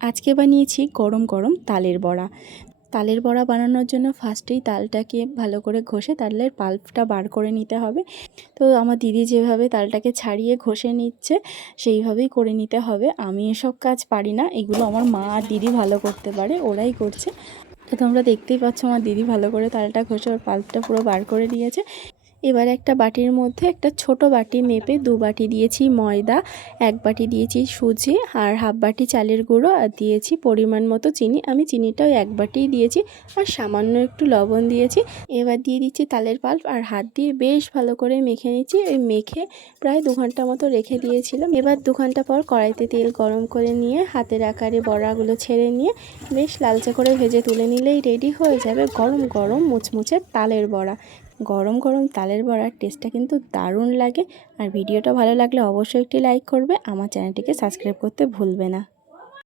আজকে বানিয়েছি গরম গরম তালের বড়া। তালের বড়া বানানোর জন্য ফার্স্টেই তালটাকে ভালো করে ঘষে তালের পাল্পটা বার করে নিতে হবে। তো আমার দিদি যেভাবে তালটাকে ছাড়িয়ে ঘষে নিচ্ছে সেইভাবেই করে নিতে হবে। আমি এসব কাজ পারি না, এগুলো আমার মা আর দিদি ভালো করতে পারে, ওরাই করছে। তো তোমরা দেখতেই পাচ্ছ আমার দিদি ভালো করে তালটা ঘষে ওর পাল্পটা পুরো বার করে দিয়েছে। এবার একটা বাটির মধ্যে একটা ছোট বাটি মেপে 2 বাটি দিয়েছি ময়দা, 1 বাটি দিয়েছি সুজি আর হাফ বাটি চালের গুঁড়ো, আর দিয়েছি পরিমাণ মতো চিনি। আমি চিনিটাও 1 বাটিই দিয়েছি আর সামান্য একটু লবণ দিয়েছি। এবার দিয়ে দিচ্ছি তালের পাল্প আর হাত দিয়ে বেশ ভালো করে মেখে নিচ্ছি। ওই মেখে প্রায় 2 ঘন্টা মতো রেখে দিয়েছিলাম। এবার 2 ঘন্টা পর কড়াইতে তেল গরম করে নিয়ে হাতের আকারে বড়াগুলো ছেড়ে নিয়ে বেশ লালচে করে ভেজে তুলে নিলেই রেডি হয়ে যাবে গরম গরম মুচমুচে তালের বড়া। গরম গরম তালের বড়ার টেস্টটা কিন্তু দারুণ লাগে। আর ভিডিওটা ভালো লাগলে অবশ্যই একটি লাইক করবে, আমার চ্যানেলটিকে সাবস্ক্রাইব করতে ভুলবে না।